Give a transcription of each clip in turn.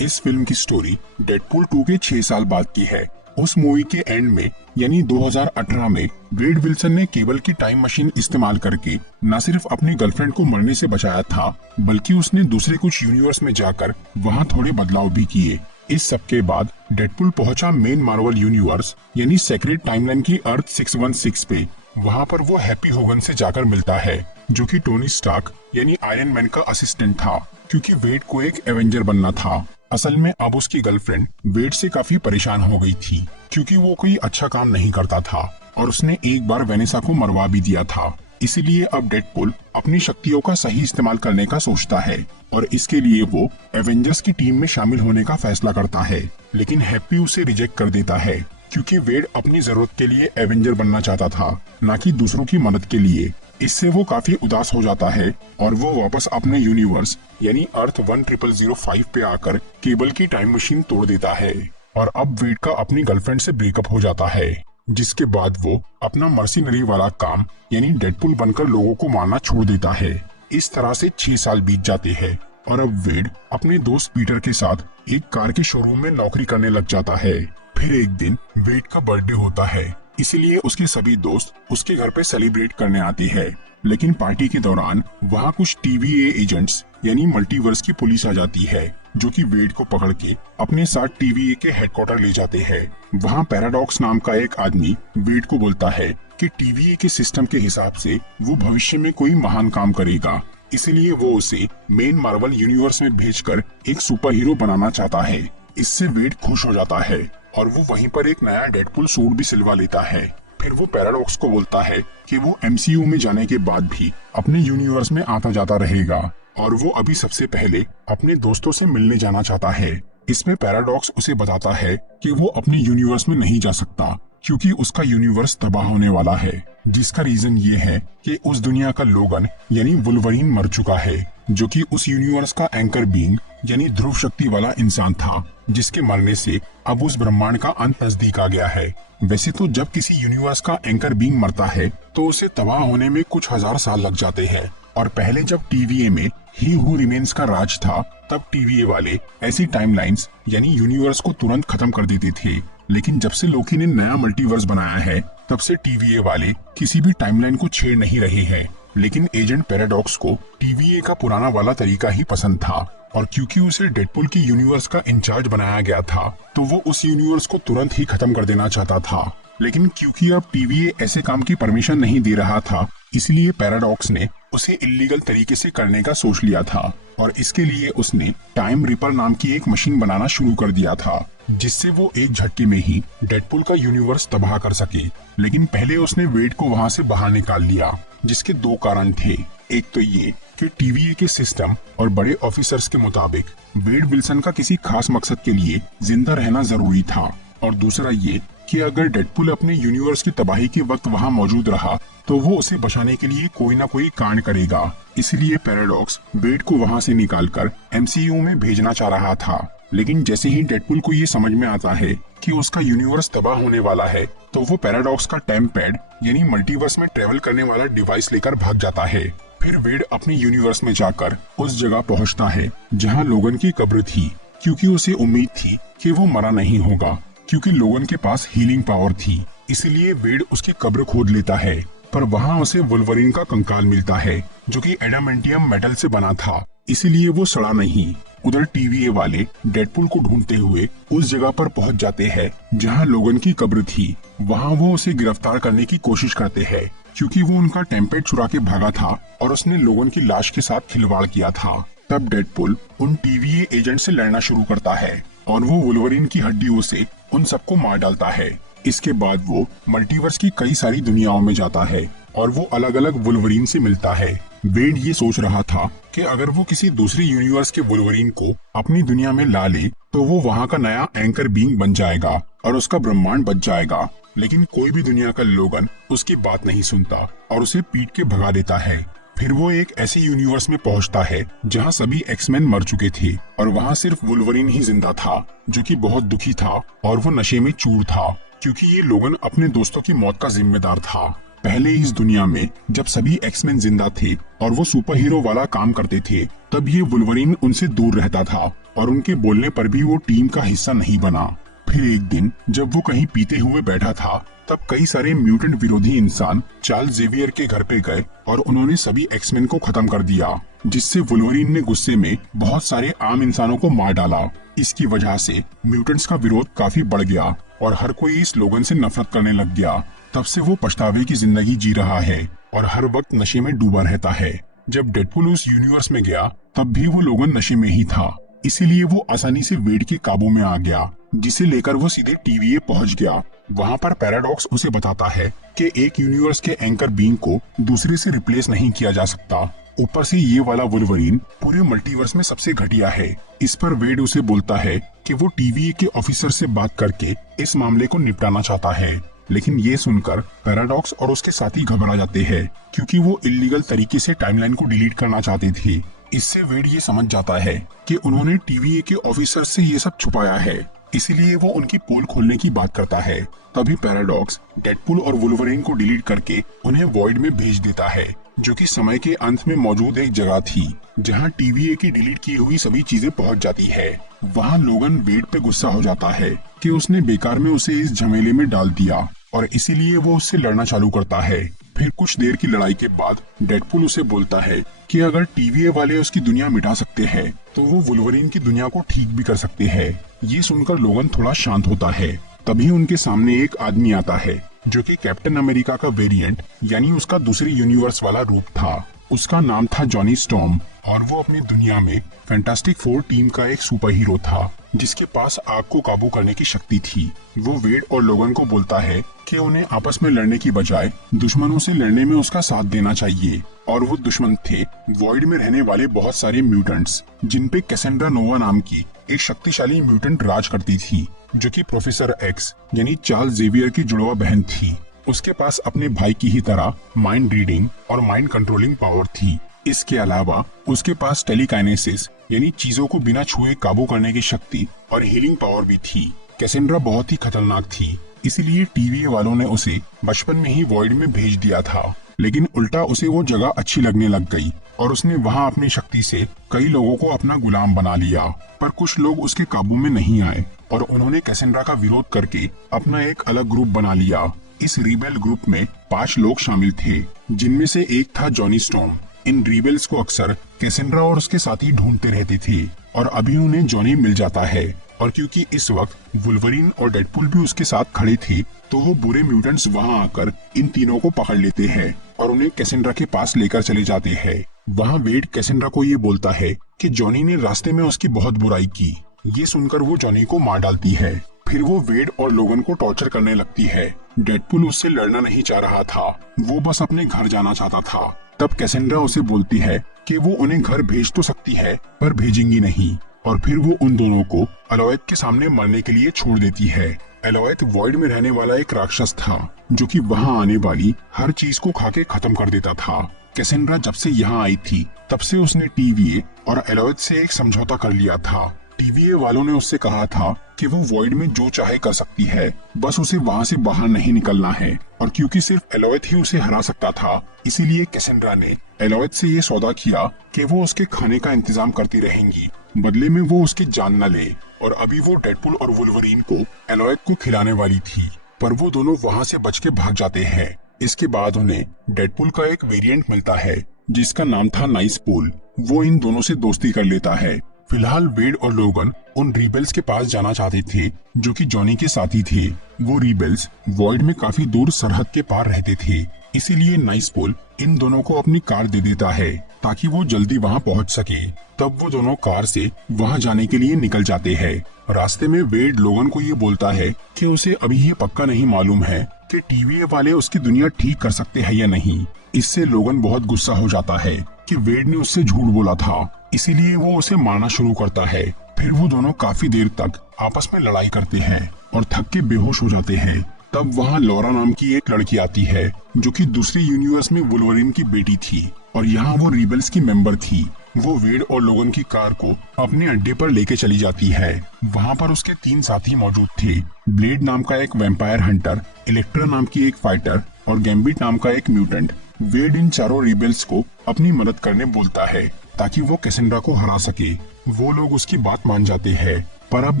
इस फिल्म की story Deadpool 2 के 6 साल बाद की है। उस मूवी के एंड में यानी 2018 में वेड विल्सन ने केबल की टाइम मशीन इस्तेमाल करके न सिर्फ अपनी गर्लफ्रेंड को मरने से बचाया था, बल्कि उसने दूसरे कुछ यूनिवर्स में जाकर वहां थोड़े बदलाव भी किए। इस सब के बाद डेडपूल पहुंचा मेन मार्वल यूनिवर्स यानी सेक्रेट टाइमलाइन की अर्थ 616 पे। वहां पर वो हैप्पी होगन से जाकर मिलता है, जो कि टोनी स्टार्क यानी आयरन मैन का असिस्टेंट था, क्योंकि वेड को एक एवेंजर बनना था। असल में अब उसकी गर्लफ्रेंड वेड से काफी परेशान हो गई थी, क्योंकि वो कोई अच्छा काम नहीं करता था और उसने एक बार वेनेसा को मरवा भी दिया था। इसीलिए अब डेडपूल अपनी शक्तियों का सही इस्तेमाल करने का सोचता है और इसके लिए वो एवेंजर्स की टीम में शामिल होने का फैसला करता है। लेकिन हैप्पी उसे रिजेक्ट कर देता है, क्योंकि वेड अपनी जरूरत के लिए एवेंजर बनना चाहता था, न कि दूसरों की मदद के लिए। इससे वो काफी उदास हो जाता है और वो वापस अपने यूनिवर्स यानी अर्थ 10005 पे आकर केबल की टाइम मशीन तोड़ देता है और अब वेड का अपनी गर्लफ्रेंड से ब्रेकअप हो जाता है, जिसके बाद वो अपना मर्सिनरी वाला काम यानी डेडपूल बनकर लोगों को मारना छोड़ देता है। इस तरह से 6 साल बीत जाते हैं और अब वेड अपने दोस्त पीटर के साथ एक कार के शोरूम में नौकरी करने लग जाता है। फिर एक दिन वेड का बर्थडे होता है, इसलिए उसके सभी दोस्त उसके घर पे सेलिब्रेट करने आते हैं। लेकिन पार्टी के दौरान वहाँ कुछ TVA एजेंट्स यानी मल्टीवर्स की पुलिस आ जाती है, जो कि वेड को पकड़ के अपने साथ TVA के हेडक्वार्टर ले जाते हैं। वहाँ पैराडॉक्स नाम का एक आदमी वेड को बोलता है कि TVA के सिस्टम के हिसाब से वो भविष्य में कोई महान काम करेगा, इसलिए वो उसे मेन मार्वल यूनिवर्स में भेजकर एक सुपर हीरो बनाना चाहता है। इससे वेड खुश हो जाता है और वो वहीं पर एक नया डेडपूल सूट भी सिलवा लेता है। फिर वो पैराडॉक्स को बोलता है कि वो MCU में जाने के बाद भी अपने यूनिवर्स में आता जाता रहेगा और वो अभी सबसे पहले अपने दोस्तों से मिलने जाना चाहता है। इसमें पैराडॉक्स उसे बताता है कि वो अपने यूनिवर्स में नहीं जा सकता, क्योंकि उसका यूनिवर्स तबाह होने वाला है, जिसका रीजन ये है कि उस दुनिया का लोगन यानी वुल्वरीन मर चुका है, जो कि उस यूनिवर्स का एंकर बीइंग यानी ध्रुव शक्ति वाला इंसान था, जिसके मरने से अब उस ब्रह्मांड का अंत नजदीक आ गया है। वैसे तो जब किसी यूनिवर्स का एंकर बीइंग मरता है तो उसे तबाह होने में कुछ हजार साल लग जाते हैं, और पहले जब TVA में ही हू रिमेन्स का राज था, तब TVA वाले ऐसी टाइमलाइंस यानी यूनिवर्स को तुरंत खत्म कर देते थे। लेकिन जब से लोकी ने नया मल्टीवर्स बनाया है, तब से TVA वाले किसी भी टाइमलाइन को छेड़ नहीं रहे हैं। लेकिन एजेंट पैराडॉक्स को TVA का पुराना वाला तरीका ही पसंद था, और क्योंकि उसे डेडपूल की यूनिवर्स का इंचार्ज बनाया गया था, तो वो उस यूनिवर्स को तुरंत ही खत्म कर देना चाहता था। लेकिन क्योंकि अब TVA ऐसे काम की परमिशन नहीं दे रहा था, इसलिए पैराडॉक्स ने उसे इल्लीगल तरीके से करने का सोच लिया था, और इसके लिए उसने टाइम रिपर नाम की एक मशीन बनाना शुरू कर दिया था, जिससे वो एक झटके में ही डेडपूल का यूनिवर्स तबाह कर सके। लेकिन पहले उसने वेड को वहाँ से बाहर निकाल लिया, जिसके 2 कारण थे। एक तो ये कि TVA के सिस्टम और बड़े ऑफिसर्स के मुताबिक वेड विल्सन का किसी खास मकसद के लिए जिंदा रहना जरूरी था, और दूसरा ये कि अगर डेडपूल अपने यूनिवर्स की तबाही के वक्त वहाँ मौजूद रहा तो वो उसे बचाने के लिए कोई ना कोई कांड करेगा। इसलिए पैराडॉक्स वेड को वहाँ से निकालकर MCU में भेजना चाह रहा था। लेकिन जैसे ही डेडपूल को ये समझ में आता है कि उसका यूनिवर्स तबाह होने वाला है, तो वो पैराडॉक्स का टाइम पैड यानी मल्टीवर्स में ट्रेवल करने वाला डिवाइस लेकर भाग जाता है। फिर वेड अपने यूनिवर्स में जाकर उस जगह पहुंचता है जहां लोगन की कब्र थी, क्योंकि उसे उम्मीद थी कि वो मरा नहीं होगा, क्योंकि लोगन के पास हीलिंग पावर थी। इसलिए वेड उसकी कब्र खोद लेता है, पर वहां उसे वुल्वरीन का कंकाल मिलता है, जो कि एडामेंटियम मेटल से बना था, इसीलिए वो सड़ा नहीं। उधर TVA वाले डेडपूल को ढूंढते हुए उस जगह पर पहुंच जाते हैं जहां लोगन की कब्र थी। वहां वो उसे गिरफ्तार करने की कोशिश करते हैं, क्योंकि वो उनका टेम्पेट चुरा के भागा था और उसने लोगन की लाश के साथ खिलवाड़ किया था। तब डेडपूल उन TVA एजेंट से लड़ना शुरू करता है और वो वुल्वरीन की हड्डियों से उन सबको मार डालता है। इसके बाद वो मल्टीवर्स की कई सारी दुनियाओं में जाता है और वो अलग अलग वुल्वरीन से मिलता है। वेड ये सोच रहा था कि अगर वो किसी दूसरे यूनिवर्स के वुल्वरीन को अपनी दुनिया में ला ले तो वो वहाँ का नया एंकर बीइंग बन जाएगा और उसका ब्रह्मांड बच जाएगा। लेकिन कोई भी दुनिया का लोगन उसकी बात नहीं सुनता और उसे पीट के भगा देता है। फिर वो एक ऐसे यूनिवर्स में पहुंचता है जहां सभी एक्समैन मर चुके थे और वहां सिर्फ वुल्वरीन ही जिंदा था, जो कि बहुत दुखी था और वो नशे में चूर था, क्योंकि ये लोगन अपने दोस्तों की मौत का जिम्मेदार था। पहले इस दुनिया में जब सभी एक्समैन जिंदा थे और वो सुपर हीरो वाला काम करते थे, तब ये वुल्वरीन उनसे दूर रहता था और उनके बोलने पर भी वो टीम का हिस्सा नहीं बना। फिर एक दिन जब वो कहीं पीते हुए बैठा था, तब कई सारे म्यूटेंट विरोधी इंसान चार्ल्स जेवियर के घर पे गए और उन्होंने सभी एक्समैन को खत्म कर दिया, जिससे वुल्वरीन ने गुस्से में बहुत सारे आम इंसानों को मार डाला। इसकी वजह से म्यूटेंट्स का विरोध काफी बढ़ गया और हर कोई इस लोगन से नफरत करने लग गया। तब से वो पछतावे की जिंदगी जी रहा है और हर वक्त नशे में डूबा रहता है। जब डेडपुल उस यूनिवर्स में गया, तब भी वो लोगन नशे में ही था, इसीलिए वो आसानी से वेड के काबू में आ गया, जिसे लेकर वो सीधे TVA पहुंच गया। वहाँ पर पैराडॉक्स उसे बताता है कि एक यूनिवर्स के एंकर बीइंग को दूसरे से रिप्लेस नहीं किया जा सकता। ऊपर से ये वाला वुल्वरीन पूरे मल्टीवर्स में सबसे घटिया है। इस पर वेड उसे बोलता है कि वो TVA के ऑफिसर से बात करके इस मामले को निपटाना चाहता है, लेकिन ये सुनकर पैराडॉक्स और उसके साथी घबरा जाते हैं, क्योंकि वो इल्लीगल तरीके से टाइमलाइन को डिलीट करना चाहते थे। इससे वेड ये समझ जाता है कि उन्होंने TVA के ऑफिसर से ये सब छुपाया है, इसीलिए वो उनकी पोल खोलने की बात करता है। तभी पैराडॉक्स डेडपुल और वुल्वरीन को डिलीट करके उन्हें वॉइड में भेज देता है, जो कि समय के अंत में मौजूद एक जगह थी जहां TVA की डिलीट की हुई सभी चीजें पहुंच जाती है। वहां लोगन वेड पे गुस्सा हो जाता है कि उसने बेकार में उसे इस झमेले में डाल दिया और इसीलिए वो उससे लड़ना चालू करता है। फिर कुछ देर की लड़ाई के बाद डेडपुल उसे बोलता है कि अगर TVA वाले उसकी दुनिया मिटा सकते हैं, तो वो वुल्वरीन की दुनिया को ठीक भी कर सकते हैं। ये सुनकर लोगन थोड़ा शांत होता है। तभी उनके सामने एक आदमी आता है जो कि कैप्टन अमेरिका का वेरिएंट यानी उसका दूसरी यूनिवर्स वाला रूप था। उसका नाम था जॉनी स्टॉर्म और वो अपनी दुनिया में फैंटास्टिक फोर टीम का एक सुपर हीरो था, जिसके पास आग को काबू करने की शक्ति थी। वो वेड और लोगन को बोलता है कि उन्हें आपस में लड़ने की बजाय दुश्मनों से लड़ने में उसका साथ देना चाहिए। और वो दुश्मन थे वॉइड में रहने वाले बहुत सारे म्यूटेंट्स, जिन पे कैसेंड्रा नोवा नाम की एक शक्तिशाली म्यूटेंट राज करती थी, जो कि प्रोफेसर एक्स यानी चार्ल्स जेवियर की जुड़वा बहन थी। उसके पास अपने भाई की ही तरह माइंड रीडिंग और माइंड कंट्रोलिंग पावर थी। इसके अलावा उसके पास टेलीकाइनेसिस यानी चीजों को बिना छुए काबू करने की शक्ति और हीलिंग पावर भी थी। कैसेंड्रा बहुत ही खतरनाक थी, इसलिए TVA वालों ने उसे बचपन में ही वॉइड में भेज दिया था। लेकिन उल्टा उसे वो जगह अच्छी लगने लग गई और उसने वहाँ अपनी शक्ति से कई लोगों को अपना गुलाम बना लिया। पर कुछ लोग उसके काबू में नहीं आए और उन्होंने कैसेंड्रा का विरोध करके अपना एक अलग ग्रुप बना लिया। इस रिबेल ग्रुप में 5 लोग शामिल थे, जिनमें से एक था जॉनी स्टॉर्म। इन रिबेल्स को अक्सर कैसेंड्रा और उसके साथी ढूंढते रहते थे और अभी उन्हें जॉनी मिल जाता है। और क्योंकि इस वक्त वुल्वरीन और डेडपुल भी उसके साथ खड़े थे, तो वो बुरे म्यूटेंट्स वहां आकर इन तीनों को पकड़ लेते हैं और उन्हें कैसेंड्रा के पास लेकर चले जाते हैं। वहां वेड कैसेंड्रा को ये बोलता है कि जॉनी ने रास्ते में उसकी बहुत बुराई की। ये सुनकर वो जॉनी को मार डालती है। फिर वो वेड और लोगन को टॉर्चर करने लगती है। डेडपुल उससे लड़ना नहीं चाह रहा था, वो बस अपने घर जाना चाहता था। तब कैसेंड्रा उसे बोलती है कि वो उन्हें घर भेज तो सकती है, पर भेजेंगी नहीं। और फिर वो उन दोनों को एलोएथ के सामने मरने के लिए छोड़ देती है। एलोएथ वॉइड में रहने वाला एक राक्षस था, जो कि वहां आने वाली हर चीज को खा के खत्म कर देता था। कैसेंड्रा जब से यहाँ आई थी, तब से उसने TVA और एलोएथ से एक समझौता कर लिया था। TVA वालों ने उससे कहा था कि वो वॉइड में जो चाहे कर सकती है, बस उसे वहाँ से बाहर नहीं निकलना है। और क्योंकि सिर्फ एलोएथ ही उसे हरा सकता था, इसीलिए कैसेंड्रा ने एलोएथ से ये सौदा किया कि वो उसके खाने का इंतजाम करती रहेंगी, बदले में वो उसकी जान न ले। और अभी वो डेडपुल और वुल्वरीन को एलोएथ को खिलाने वाली थी, पर वो दोनों वहाँ से बच के भाग जाते हैं। इसके बाद उन्हें डेडपुल का एक वेरिएंट मिलता है, जिसका नाम था नाइसपुल। वो इन दोनों से दोस्ती कर लेता है। फिलहाल वेड और लोगन उन रिबेल्स के पास जाना चाहते थे, जो कि जॉनी के साथी थे। वो रिबेल्स वॉइड में काफी दूर सरहद के पार रहते थे, इसीलिए नाइसपुल इन दोनों को अपनी कार दे देता है ताकि वो जल्दी वहां पहुंच सके। तब वो दोनों कार से वहां जाने के लिए निकल जाते हैं। रास्ते में वेड लोगन को ये बोलता है कि उसे अभी ये पक्का नहीं मालूम है कि TVA वाले उसकी दुनिया ठीक कर सकते हैं या नहीं। इससे लोगन बहुत गुस्सा हो जाता है कि वेड ने उससे झूठ बोला था, इसीलिए वो उसे मारना शुरू करता है। फिर वो दोनों काफी देर तक आपस में लड़ाई करते हैं और थक के बेहोश हो जाते हैं। तब वहाँ लॉरा नाम की एक लड़की आती है, जो कि दूसरी यूनिवर्स में वुल्वरीन की बेटी थी और यहाँ वो रिबेल्स की मेंबर थी। वो वेड और लोगन की कार को अपने अड्डे पर लेके चली जाती है। वहाँ पर उसके 3 साथी मौजूद थे, ब्लेड नाम का एक वैम्पायर हंटर, इलेक्ट्रा नाम की एक फाइटर और गैम्बिट नाम का एक म्यूटेंट वेड इन चारों रिबेल्स को अपनी मदद करने बोलता है ताकि वो कैसेंड्रा को हरा सके। वो लोग उसकी बात मान जाते हैं, पर अब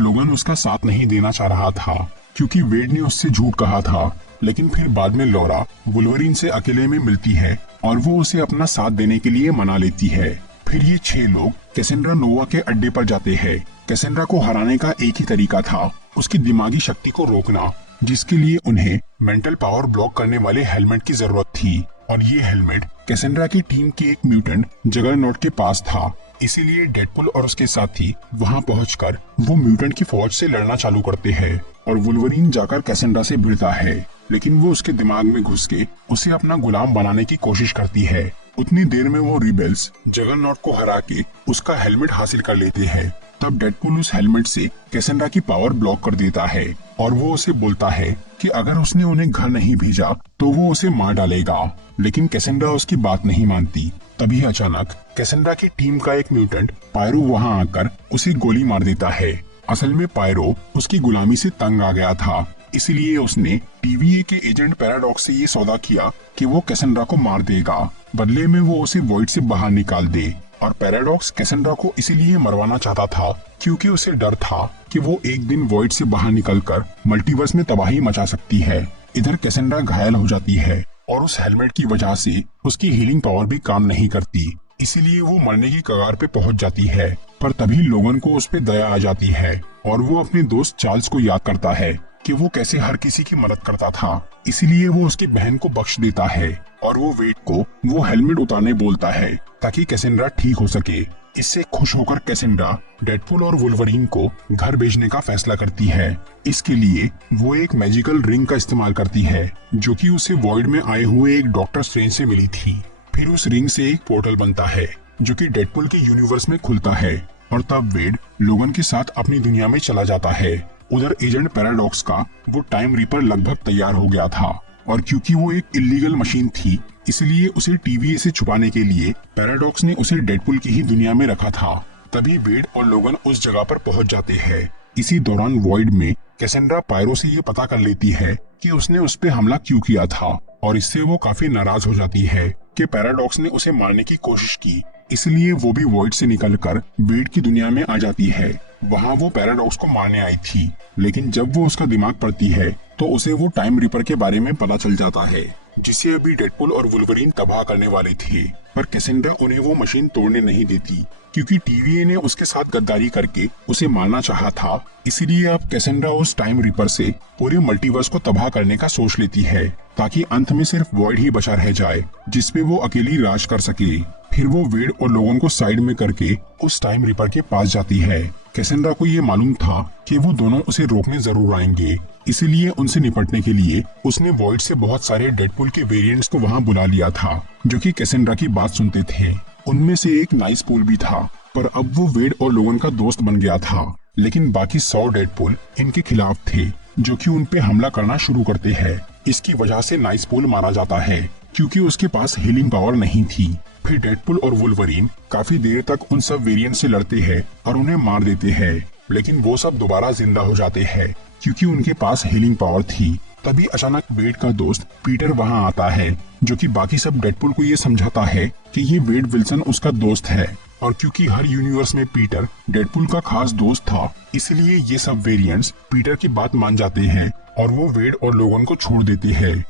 लोगन उसका साथ नहीं देना चाह रहा था क्योंकि वेड ने उससे झूठ कहा था। लेकिन फिर बाद में लॉरा वुल्वरीन से अकेले में मिलती है और वो उसे अपना साथ देने के लिए मना लेती है। फिर ये 6 लोग कैसेंड्रा नोवा के अड्डे पर जाते हैं। कैसेंड्रा को हराने का एक ही तरीका था, उसकी दिमागी शक्ति को रोकना, जिसके लिए उन्हें मेंटल पावर ब्लॉक करने वाले हेलमेट की जरूरत थी। और ये हेलमेट कैसेंड्रा की टीम के एक म्यूटेंट जगरनॉट के पास था। इसीलिए डेडपुल और उसके साथी वहां पहुंचकर वो म्यूटेंट की फौज से लड़ना चालू करते हैं और वुल्वरीन जाकर कैसेंड्रा से भिड़ता है, लेकिन वो उसके दिमाग में घुस के उसे अपना गुलाम बनाने की कोशिश करती है। उतनी देर में वो रिबेल्स जगरनॉट को हरा के उसका हेलमेट हासिल कर लेते हैं। तब डेडपुल उस हेलमेट से कैसेंड्रा की पावर ब्लॉक कर देता है और वो उसे बोलता है कि अगर उसने उन्हें घर नहीं भेजा तो वो उसे मार डालेगा। लेकिन कैसेंड्रा उसकी बात नहीं मानती। तभी अचानक कैसेंड्रा की टीम का एक म्यूटेंट पायरो वहां आकर उसे गोली मार देता है। असल में पायरो उसकी गुलामी से तंग आ गया था, इसलिए उसने टीवीए के एजेंट पैराडॉक्स से ये सौदा किया कि वो कैसेंड्रा को मार देगा, बदले में वो उसे वॉइड से बाहर निकाल दे। और पैराडॉक्स कैसेंड्रा को इसीलिए मरवाना चाहता था क्योंकि उसे डर था कि वो एक दिन वॉइड से बाहर निकलकर मल्टीवर्स में तबाही मचा सकती है। इधर कैसेंड्रा घायल हो जाती है और उस हेलमेट की वजह से उसकी हीलिंग पावर भी काम नहीं करती, इसीलिए वो मरने की कगार पे पहुंच जाती है। पर तभी लोगन को उस पे दया आ जाती है और वो अपने दोस्त चार्ल्स को याद करता है कि वो कैसे हर किसी की मदद करता था। इसीलिए वो उसकी बहन को बख्श देता है और वो वेड को वो हेलमेट उतारने बोलता है ताकि कैसेंड्रा ठीक हो सके। इससे खुश होकर कैसेंड्रा डेडपुल और वुल्वरीन को घर भेजने का फैसला करती है। इसके लिए वो एक मैजिकल रिंग का इस्तेमाल करती है जो कि उसे वॉइड में आए हुए एक डॉक्टर स्ट्रेंज से मिली थी। फिर उस रिंग से एक पोर्टल बनता है जो कि डेडपुल के यूनिवर्स में खुलता है और तब वेड लोगन के साथ अपनी दुनिया में चला जाता है। उधर एजेंट पैराडॉक्स का वो टाइम रीपर लगभग तैयार हो गया था और क्योंकि वो एक इलीगल मशीन थी इसलिए उसे टीवीए से छुपाने के लिए पैराडॉक्स ने उसे डेडपुल की ही दुनिया में रखा था। तभी वेड और लोगन उस जगह पर पहुंच जाते हैं। इसी दौरान वॉइड में कैसेंड्रा पायरो से ये पता कर लेती है कि उसने उस पे हमला क्यों किया था और इससे वो काफी नाराज हो जाती है कि पैराडॉक्स ने उसे मारने की कोशिश की। इसलिए वो भी वॉइड से निकलकर वेड की दुनिया में आ जाती है। वहाँ वो पैराडॉक्स को मारने आई थी, लेकिन जब वो उसका दिमाग पढ़ती है तो उसे वो टाइम रिपर के बारे में पता चल जाता है जिसे अभी डेडपुल और वुल्वरीन तबाह करने वाले थे। पर कैसेंड्रा उन्हें वो मशीन तोड़ने नहीं देती क्योंकि टीवीए ने उसके साथ गद्दारी करके उसे मारना चाहा था। इसीलिए अब कैसेंड्रा उस टाइम रिपर से पूरे मल्टीवर्स को तबाह करने का सोच लेती है ताकि अंत में सिर्फ वॉइड ही बचा रह जाए जिसपे वो अकेली राज कर सके। फिर वो वेड और लोगों को साइड में करके उस टाइम रिपर के पास जाती है। कैसेंड्रा को ये मालूम था कि वो दोनों उसे रोकने जरूर आएंगे, इसीलिए उनसे निपटने के लिए उसने वॉइड से बहुत सारे डेडपुल के वेरिएंट्स को वहां बुला लिया था जो कि कैसेंड्रा की बात सुनते थे। उनमें से एक नाइस पूल भी था, पर अब वो वेड और लोगन का दोस्त बन गया था। लेकिन बाकी 100 डेडपुल इनके खिलाफ थे जो कि उन पे हमला करना शुरू करते हैं। इसकी वजह से नाइस पूल मारा जाता है क्योंकि उसके पास हीलिंग पावर नहीं थी। फिर डेडपुल और वुल्वरीन काफी देर तक उन सब वेरिएंट से लड़ते हैं और उन्हें मार देते हैं, लेकिन वो सब दोबारा जिंदा हो जाते हैं क्योंकि उनके पास हीलिंग पावर थी। तभी अचानक वेड का दोस्त पीटर वहां आता है जो कि बाकी सब डेडपुल को ये समझाता है कि ये वेड विल्सन उसका दोस्त है। और क्योंकि हर यूनिवर्स में पीटर डेडपुल का खास दोस्त था इसलिए ये सब वेरिएंट्स पीटर की बात मान जाते हैं और वो वेड और लोगन को छोड़ देते हैं।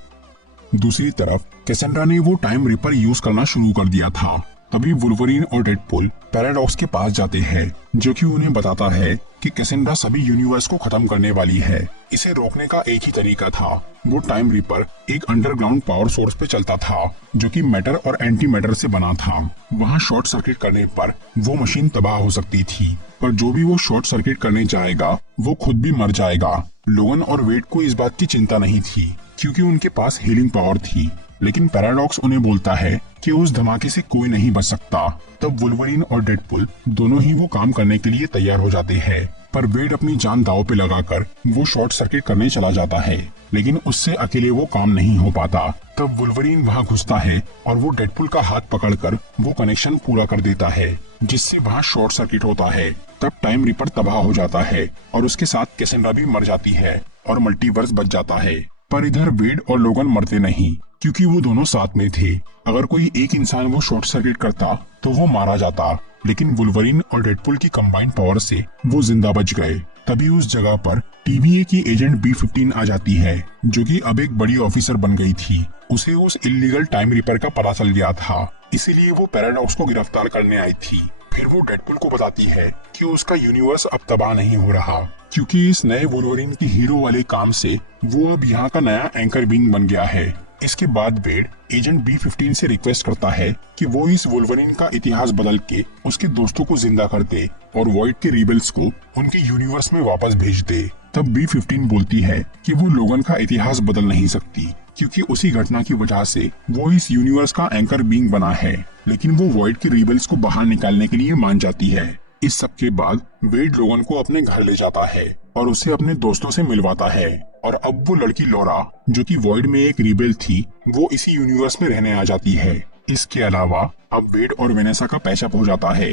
दूसरी तरफ कैसेंड्रा ने वो टाइम रिपर यूज करना शुरू कर दिया था। तभी वुल्वरीन और डेडपुल पैराडॉक्स के पास जाते हैं जो कि उन्हें बताता है कि कैसेंड्रा सभी यूनिवर्स को खत्म करने वाली है। इसे रोकने का एक ही तरीका था, वो टाइम रिपर एक अंडरग्राउंड पावर सोर्स पे चलता था जो कि मैटर और एंटी मैटर से बना था। वहाँ शॉर्ट सर्किट करने पर वो मशीन तबाह हो सकती थी, पर जो भी वो शॉर्ट सर्किट करने जाएगा वो खुद भी मर जाएगा। लोगन और वेड को इस बात की चिंता नहीं थी क्योंकि उनके पास हीलिंग पावर थी, लेकिन पैराडॉक्स उन्हें बोलता है कि उस धमाके से कोई नहीं बच सकता। तब वुल्वरीन और डेडपुल दोनों ही वो काम करने के लिए तैयार हो जाते हैं, पर वेड अपनी जान दांव पे लगाकर वो शॉर्ट सर्किट करने चला जाता है, लेकिन उससे अकेले वो काम नहीं हो पाता। तब वुल्वरीन वहाँ घुसता है और वो डेडपुल का हाथ पकड़कर वो कनेक्शन पूरा कर देता है जिससे वहाँ शॉर्ट सर्किट होता है। तब टाइम रिपर तबाह हो जाता है और उसके साथ कैसेंड्रा भी मर जाती है और मल्टीवर्स बच जाता है। पर इधर वेड और लोगन मरते नहीं क्योंकि वो दोनों साथ में थे। अगर कोई एक इंसान वो शॉर्ट सर्किट करता तो वो मारा जाता, लेकिन वुल्वरीन और डेडपुल की कंबाइंड पावर से वो जिंदा बच गए। तभी उस जगह पर TVA की एजेंट B-15 आ जाती है, जो कि अब एक बड़ी ऑफिसर बन गई थी। उसे उस इल्लीगल टाइम रिपर का पता चल गया था, इसीलिए वो पैराडॉक्स को गिरफ्तार करने आई थी। फिर वो डेडपुल को बताती है कि उसका यूनिवर्स अब तबाह नहीं हो रहा, क्योंकि इस नए वुल्वरीन की हीरो वाले काम से वो अब यहाँ का नया एंकर बीइंग बन गया है। इसके बाद वेड एजेंट B-15 से रिक्वेस्ट करता है कि वो इस वुल्वरीन का इतिहास बदल के उसके दोस्तों को जिंदा कर दे और वॉइड के रिबेल्स को उनके यूनिवर्स में वापस भेज दे। तब B-15 बोलती है कि वो लोगन का इतिहास बदल नहीं सकती, क्योंकि उसी घटना की वजह से वो इस यूनिवर्स का एंकर बीइंग बना है। लेकिन वो वॉइड के रिबेल्स को बाहर निकालने के लिए मान जाती है। इस सब के बाद वेड लोगन को अपने घर ले जाता है और उसे अपने दोस्तों से मिलवाता है। और अब वो लड़की लॉरा, जो कि वॉइड में एक रिबेल थी, वो इसी यूनिवर्स में रहने आ जाती है। इसके अलावा अब वेड और वेनेसा का पैचअप हो जाता है।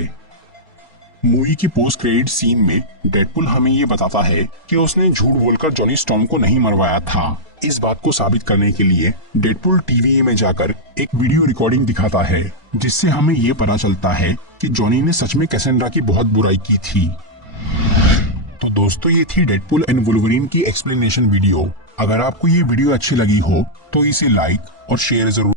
मूवी की पोस्ट क्रेडिट सीन में डेडपुल हमें ये बताता है कि उसने झूठ बोलकर जॉनी स्टॉर्म को नहीं मरवाया था। इस बात को साबित करने के लिए डेडपुल TVA में जाकर एक वीडियो रिकॉर्डिंग दिखाता है, जिससे हमें ये पता चलता है कि जॉनी ने सच में कैसेंड्रा की बहुत बुराई की थी। तो दोस्तों, ये थी डेडपुल एंड वुल्वरीन की एक्सप्लेनेशन वीडियो। अगर आपको ये वीडियो अच्छी लगी हो तो इसे लाइक और शेयर जरूर